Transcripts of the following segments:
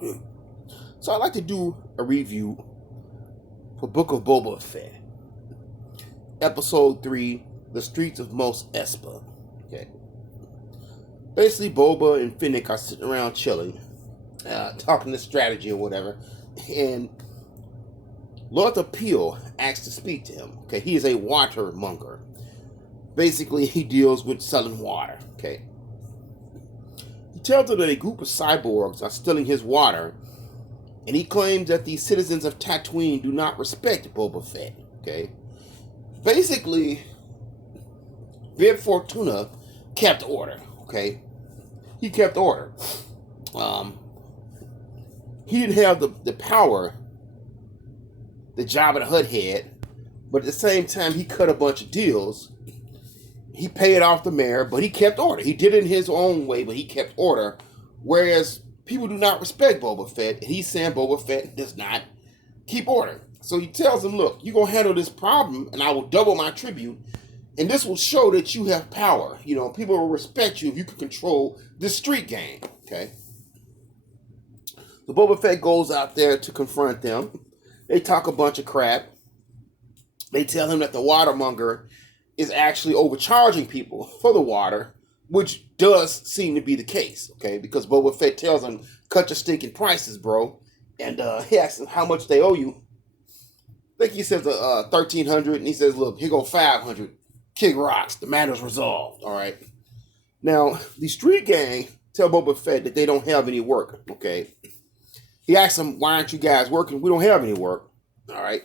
So I'd like to do a review for Book of Boba Fett, Episode 3, The Streets of Mos Espa. Okay. Basically, Boba and Fennec are sitting around chilling, talking the strategy or whatever, and Lord Appeal asks to speak to him. Okay, he is a water monger. Basically, he deals with selling water. Okay, he tells him that a group of cyborgs are stealing his water, and he claims that the citizens of Tatooine do not respect Boba Fett. Okay, basically, Bib Fortuna kept order. Okay, he kept order. He didn't have the power the Jabba the Hutt had, but at the same time, he cut a bunch of deals. He paid off the mayor, but he kept order. He did it in his own way, but he kept order. Whereas people do not respect Boba Fett, and he's saying Boba Fett does not keep order. So he tells him, look, you're going to handle this problem, and I will double my tribute, and this will show that you have power. You know, people will respect you if you can control this street gang, okay? So Boba Fett goes out there to confront them. They talk a bunch of crap. They tell him that the watermonger is actually overcharging people for the water, which does seem to be the case, okay? Because Boba Fett tells him, cut your stinking prices, bro. And he asks him how much they owe you. I think he says $1,300, and he says, look, here go $500. Kick rocks. The matter's resolved, all right? Now, the street gang tell Boba Fett that they don't have any work, okay? He asks them, why aren't you guys working? We don't have any work, all right?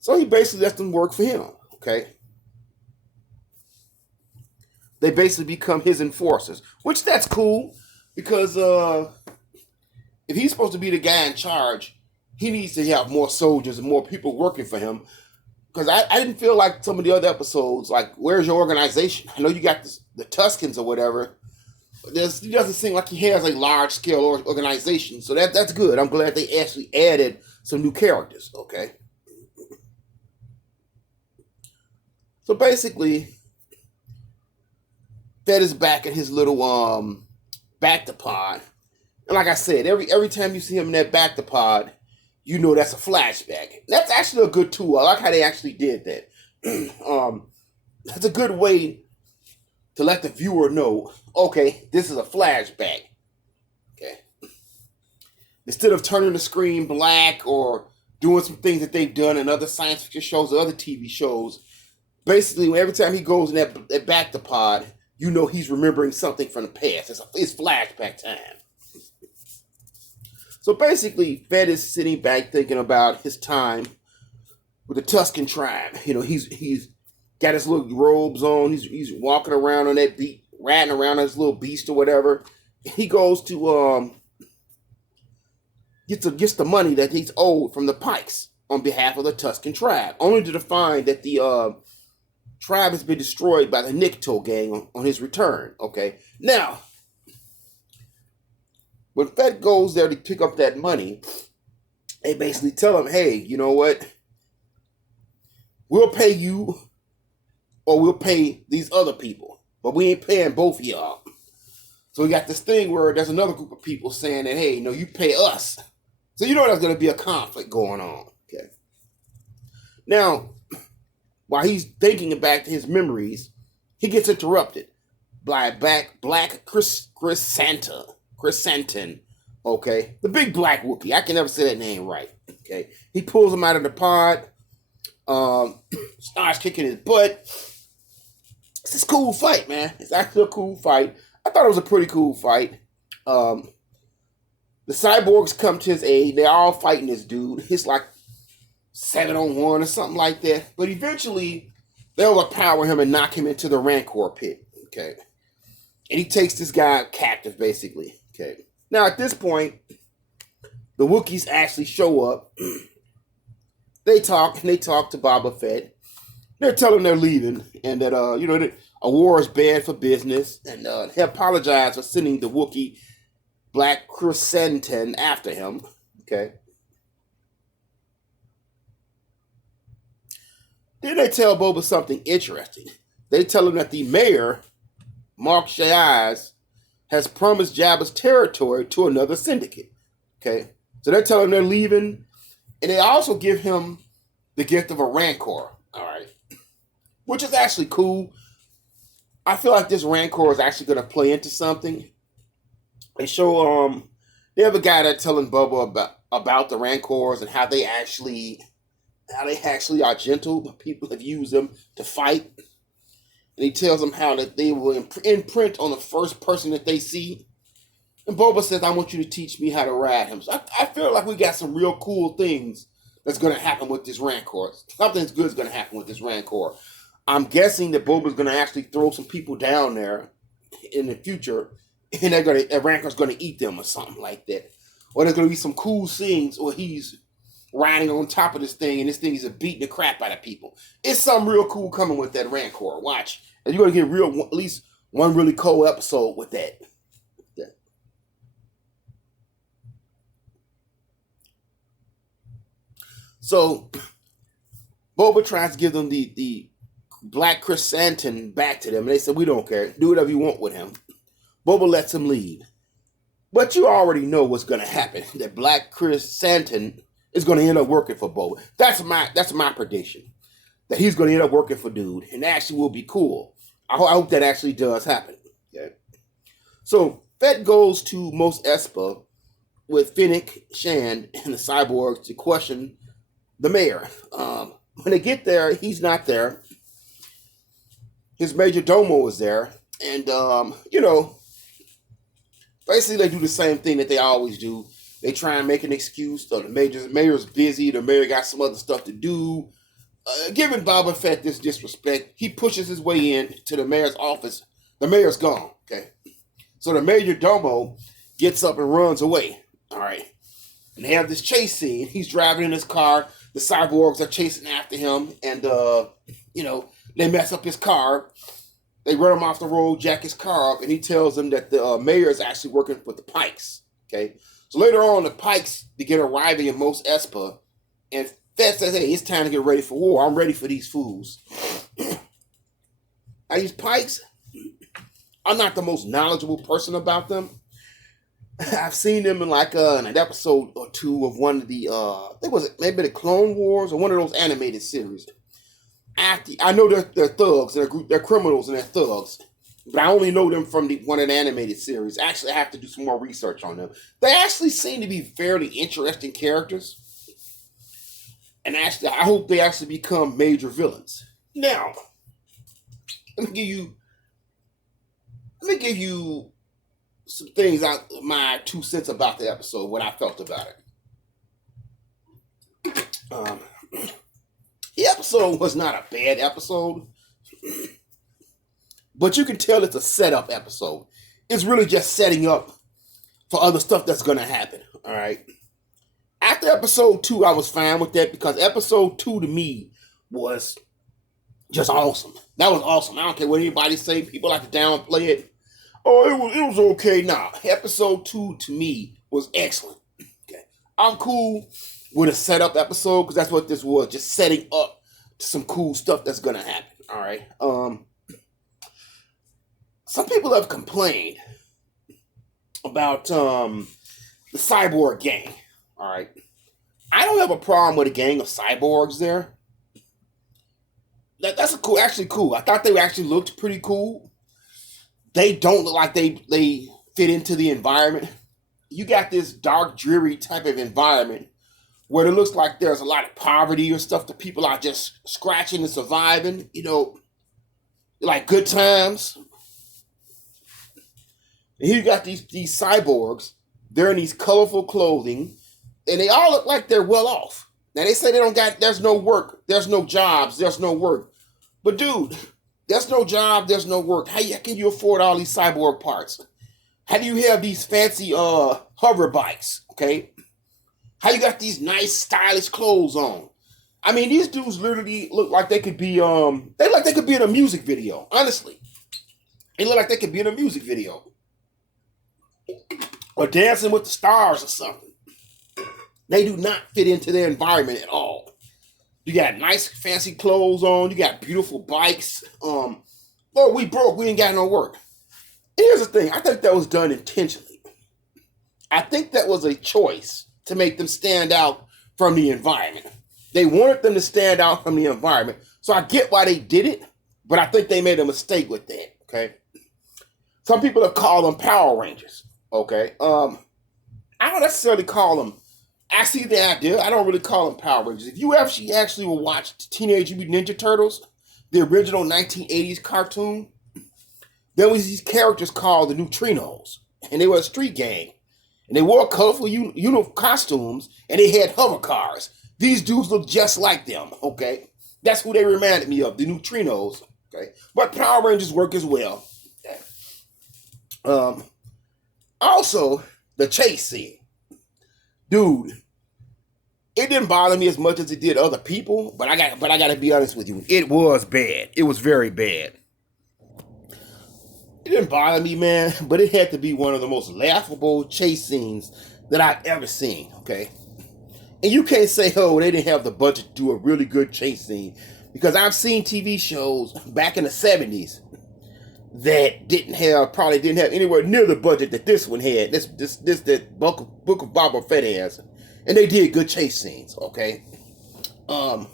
So he basically lets them work for him, okay? They basically become his enforcers, which that's cool because if he's supposed to be the guy in charge, he needs to have more soldiers and more people working for him. Because I didn't feel like some of the other episodes, like, where's your organization? I know you got the Tuskens or whatever. But it doesn't seem like he has a large-scale organization. So that's good. I'm glad they actually added some new characters, okay? So basically, Fett is back at his little back-to-pod. And like I said, every time you see him in that back-to-pod, you know that's a flashback. That's actually a good tool. I like how they actually did that. That's a good way to let the viewer know, okay, this is a flashback. Okay. Instead of turning the screen black or doing some things that they've done in other science fiction shows or other TV shows, basically, every time he goes in that back-to-pod, you know he's remembering something from the past. It's flashback time. So basically, Fett is sitting back thinking about his time with the Tusken tribe. You know, he's got his little robes on. He's walking around on that beat, riding around on his little beast or whatever. He goes to gets the money that he's owed from the Pikes on behalf of the Tusken tribe, only to find that the tribe has been destroyed by the Nikto gang on his return. Okay, now when Fett goes there to pick up that money, they basically tell him, hey, you know what? We'll pay you or we'll pay these other people, but we ain't paying both of y'all. So we got this thing where there's another group of people saying that, hey, no, you pay us. So you know there's going to be a conflict going on. Okay. Now, while he's thinking back to his memories, he gets interrupted by Black Chrysanthemum, okay? The big black Wookiee. I can never say that name right, okay? He pulls him out of the pod, starts kicking his butt. It's this cool fight, man. It's actually a cool fight. I thought it was a pretty cool fight. The cyborgs come to his aid. They're all fighting this dude. It's like 7-on-1 or something like that. But eventually, they overpower him and knock him into the Rancor pit, okay? And he takes this guy captive, basically. Okay. Now, at this point, the Wookiees actually show up. They talk to Boba Fett. They're telling him they're leaving and that, a war is bad for business. And they apologize for sending the Wookiee Black Chrysanthemum after him. Okay. Then they tell Boba something interesting. They tell him that the mayor, Mark Shaiz, has promised Jabba's territory to another syndicate. Okay, so they're telling him they're leaving, and they also give him the gift of a Rancor. All right, which is actually cool. I feel like this Rancor is actually going to play into something. They show they have a guy that's telling Bubba about the Rancors and how they actually are gentle, but people have used them to fight. And he tells them how that they will imprint on the first person that they see. And Boba says, I want you to teach me how to ride him. So I feel like we got some real cool things that's going to happen with this Rancor. Something good is going to happen with this Rancor. I'm guessing that Boba's going to actually throw some people down there in the future, and the Rancor's going to eat them or something like that. Or there's going to be some cool scenes where he's riding on top of this thing, and this thing is beating the crap out of people. It's something real cool coming with that Rancor. Watch. And you're going to get at least one really cool episode with that. Yeah. So, Boba tries to give them the Black Chrysanthemum back to them, and they said, we don't care. Do whatever you want with him. Boba lets him leave. But you already know what's going to happen. That Black Chrysanthemum is going to end up working for Boba. That's my prediction. That he's going to end up working for Dude, and that actually will be cool. I hope that actually does happen. Okay. So Fett goes to Mos Espa with Fennec, Shand, and the cyborgs to question the mayor. When they get there, he's not there. His major domo is there, and basically they do the same thing that they always do. They try and make an excuse. So the mayor's busy. The mayor got some other stuff to do. Giving Boba Fett this disrespect, he pushes his way in to the mayor's office. The mayor's gone. Okay, so the major domo gets up and runs away. All right, and they have this chase scene. He's driving in his car. The cyborgs are chasing after him, and they mess up his car. They run him off the road, jack his car up, and he tells them that the mayor is actually working with the Pikes. Okay, so later on, the Pikes begin arriving in Mos Espa, and Fett says, hey, it's time to get ready for war. I'm ready for these fools. Now, these Pikes, I'm not the most knowledgeable person about them. I've seen them in like an episode or two of one of the, I think was it maybe the Clone Wars or one of those animated series. I know they're thugs, they're criminals and they're thugs, but I only know them from one of the animated series. Actually, I have to do some more research on them. They actually seem to be fairly interesting characters. And actually, I hope they actually become major villains. Now, let me give you some things out my 2 cents about the episode, what I felt about it. The episode was not a bad episode, but you can tell it's a setup episode. It's really just setting up for other stuff that's going to happen. All right. After episode 2, I was fine with that because episode 2 to me was just awesome. That was awesome. I don't care what anybody say. People like to downplay it. Oh, it was okay. Nah, episode 2 to me was excellent. Okay, I'm cool with a setup episode because that's what this was, just setting up to some cool stuff that's gonna happen. All right. Some people have complained about the cyborg gang. All right. I don't have a problem with a gang of cyborgs there. That's actually cool. I thought they actually looked pretty cool. They don't look like they fit into the environment. You got this dark, dreary type of environment where it looks like there's a lot of poverty or stuff that people are just scratching and surviving, like good times. And here you got these cyborgs. They're in these colorful clothing, and they all look like they're well off. Now they say there's no work, there's no jobs, there's no work. But dude, there's no job, there's no work. How can you afford all these cyborg parts? How do you have these fancy hover bikes? Okay, how you got these nice stylish clothes on? I mean, these dudes literally look like they could be they could be in a music video. Honestly, they look like they could be in a music video or Dancing with the Stars or something. They do not fit into their environment at all. You got nice fancy clothes on. You got beautiful bikes. We broke. We ain't got no work. Here's the thing. I think that was done intentionally. I think that was a choice to make them stand out from the environment. They wanted them to stand out from the environment. So I get why they did it, but I think they made a mistake with that. Okay. Some people have called them Power Rangers. Okay. I don't necessarily call them. I see the idea. I don't really call them Power Rangers. If you actually will watch Teenage Mutant Ninja Turtles, the original 1980s cartoon, there was these characters called the Neutrinos, and they were a street gang, and they wore colorful costumes, and they had hover cars. These dudes look just like them. Okay, that's who they reminded me of, the Neutrinos. Okay, but Power Rangers work as well. Also, the chase scene. Dude, it didn't bother me as much as it did other people, but I got to be honest with you. It was bad. It was very bad. It didn't bother me, man, but it had to be one of the most laughable chase scenes that I've ever seen, okay? And you can't say, oh, they didn't have the budget to do a really good chase scene, because I've seen TV shows back in the 70s that probably didn't have anywhere near the budget that this one had. This that Book of Boba Fett has, and they did good chase scenes. Okay, I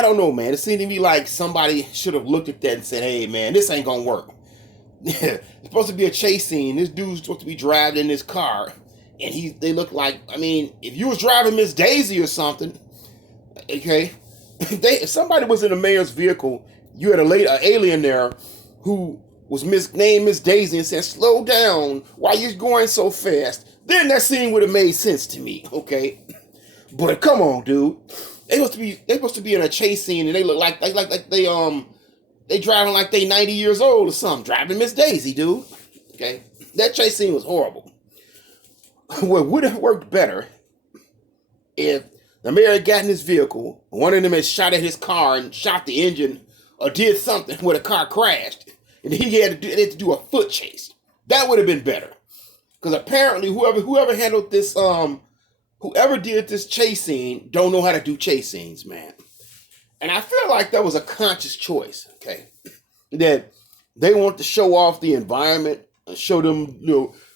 don't know, man. It seemed to me like somebody should have looked at that and said, "Hey, man, this ain't gonna work." It's supposed to be a chase scene. This dude's supposed to be driving in this car, and they look like. I mean, if you was driving Miss Daisy or something, okay, if somebody was in the mayor's vehicle, you had an alien there who was named Miss Daisy and said, slow down, why you going so fast? Then that scene would have made sense to me, okay? But come on, dude. They supposed to be in a chase scene, and they look like they driving like they 90 years old or something, driving Miss Daisy, dude. Okay? That chase scene was horrible. What would have worked better if the mayor had gotten his vehicle, one of them had shot at his car and shot the engine or did something where the car crashed, and he had to do a foot chase. That would have been better, because apparently whoever handled this, whoever did this chase scene, don't know how to do chase scenes, man. And I feel like that was a conscious choice. Okay, that they want to show off the environment, show them,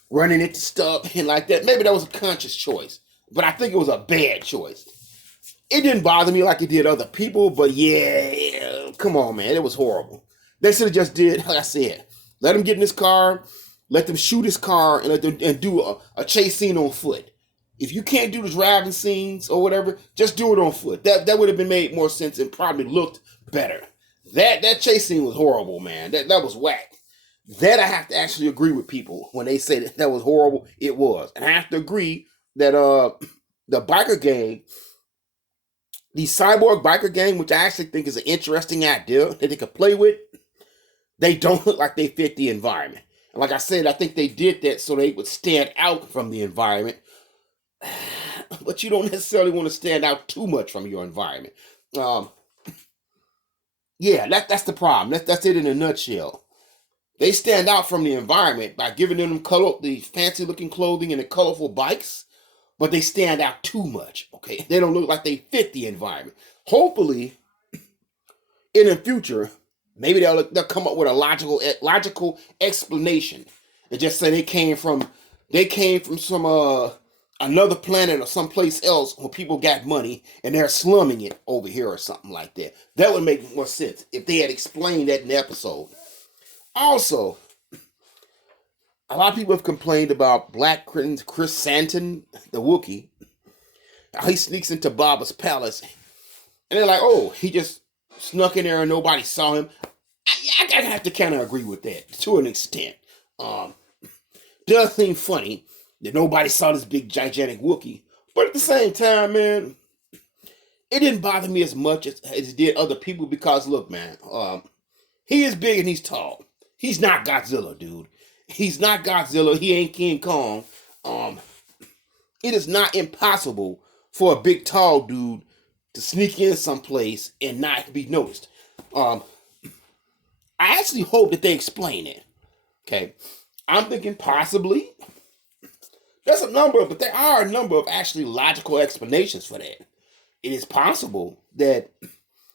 running into stuff and like that. Maybe that was a conscious choice, but I think it was a bad choice. It didn't bother me like it did other people, but yeah, come on, man. It was horrible. They should have just did, like I said, let him get in his car, let them shoot his car, and do a chase scene on foot. If you can't do the driving scenes or whatever, just do it on foot. That would have been made more sense and probably looked better. That chase scene was horrible, man. That was whack. That I have to actually agree with people when they say that was horrible. It was. And I have to agree that the biker gang, the cyborg biker gang, which I actually think is an interesting idea that they could play with, they don't look like they fit the environment. And like I said, I think they did that so they would stand out from the environment. But you don't necessarily want to stand out too much from your environment. Yeah, that's the problem. That's it in a nutshell. They stand out from the environment by giving them the fancy looking clothing and the colorful bikes, but they stand out too much. Okay, they don't look like they fit the environment. Hopefully, in the future, maybe they'll come up with a logical explanation and just say they came from some another planet or someplace else where people got money and they're slumming it over here or something like that. That would make more sense if they had explained that in the episode. Also, a lot of people have complained about Black Chris Santon, the Wookiee. How he sneaks into Baba's palace, and they're like, "Oh, he just snuck in there and nobody saw him." I have to kind of agree with that to an extent. Does seem funny that nobody saw this big gigantic Wookiee, but at the same time, man, it didn't bother me as much as it did other people because look, man, he is big and he's tall. He's not Godzilla, dude. He's not Godzilla. He ain't King Kong. It is not impossible for a big, tall dude to sneak in someplace and not be noticed. I actually hope that they explain it. Okay, I'm thinking possibly. There are a number of actually logical explanations for that. It is possible that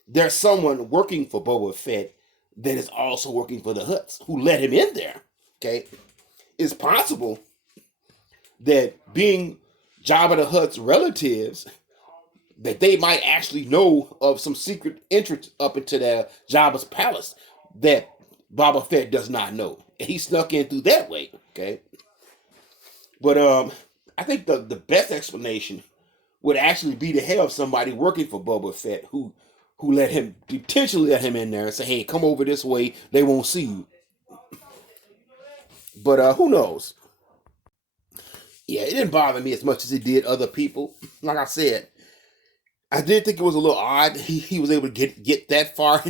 there's someone working for Boba Fett that is also working for the Hutts who let him in there. Okay, it's possible that being Jabba the Hutt's relatives, that they might actually know of some secret entrance up into the Jabba's palace that Boba Fett does not know. And he snuck in through that way, okay? But I think the best explanation would actually be to have somebody working for Boba Fett who let him, potentially let him in there and say, hey, come over this way, they won't see you. But who knows? Yeah, it didn't bother me as much as it did other people. Like I said, I did think it was a little odd he was able to get that far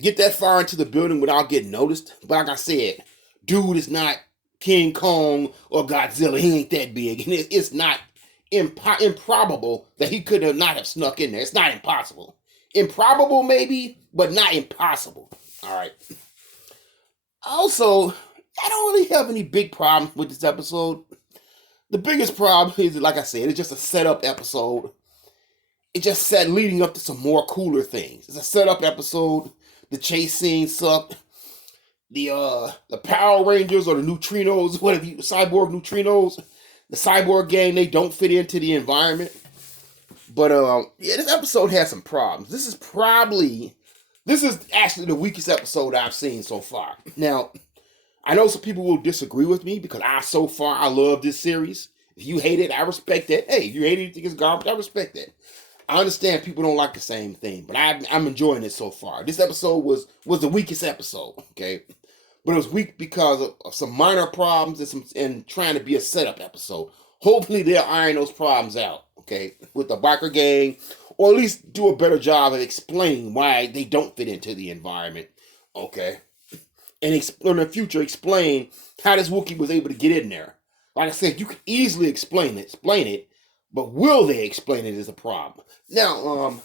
get that far into the building without getting noticed. But like I said, dude is not King Kong or Godzilla. He ain't that big, and it's not improbable that he could have not have snuck in there. It's not impossible. Improbable maybe, but not impossible. All right. Also, I don't really have any big problems with this episode. The biggest problem is, like I said, it's just a setup episode. It just set leading up to some more cooler things. It's a setup episode. The chase scene sucked. The Power Rangers or the neutrinos, whatever, cyborg neutrinos, the cyborg gang, they don't fit into the environment. But yeah, this episode has some problems. This is actually the weakest episode I've seen so far. Now, I know some people will disagree with me because I love this series. If you hate it, I respect that. Hey, if you hate it, you think it's garbage, I respect that. I understand people don't like the same thing, but I'm enjoying it so far. This episode was the weakest episode, okay? But it was weak because of some minor problems and trying to be a setup episode. Hopefully they'll iron those problems out, okay, with the biker gang, or at least do a better job of explaining why they don't fit into the environment, okay? And in the future, explain how this Wookiee was able to get in there. Like I said, you could easily explain it, but will they explain it is a problem. Now,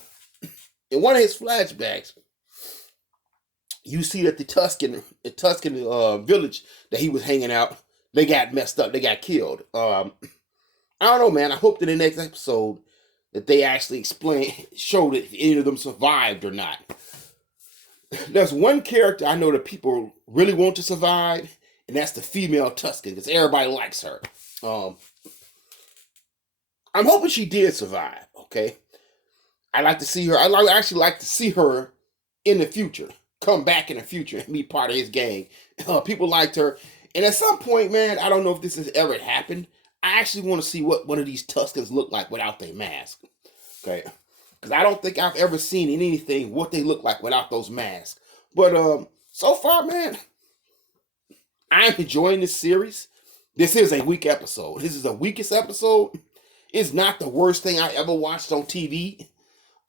in one of his flashbacks, you see that the Tusken village that he was hanging out, they got messed up, they got killed. I don't know, man. I hope in the next episode that they actually show that if any of them survived or not. There's one character I know that people really want to survive, and that's the female Tusken, because everybody likes her. I'm hoping she did survive, okay? I like to see her. I actually like to see her in the future, come back in the future and be part of his gang. People liked her. And at some point, man, I don't know if this has ever happened, I actually want to see what one of these Tuskens look like without their mask, okay? Because I don't think I've ever seen in anything what they look like without those masks. But so far, man, I'm enjoying this series. This is a weak episode. This is the weakest episode. It's not the worst thing I ever watched on TV.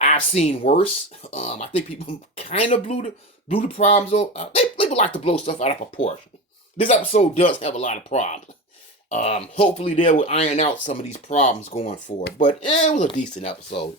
I've seen worse. I think people kind of blew the problems up. People like to blow stuff out of proportion. This episode does have a lot of problems. Hopefully they will iron out some of these problems going forward. But it was a decent episode.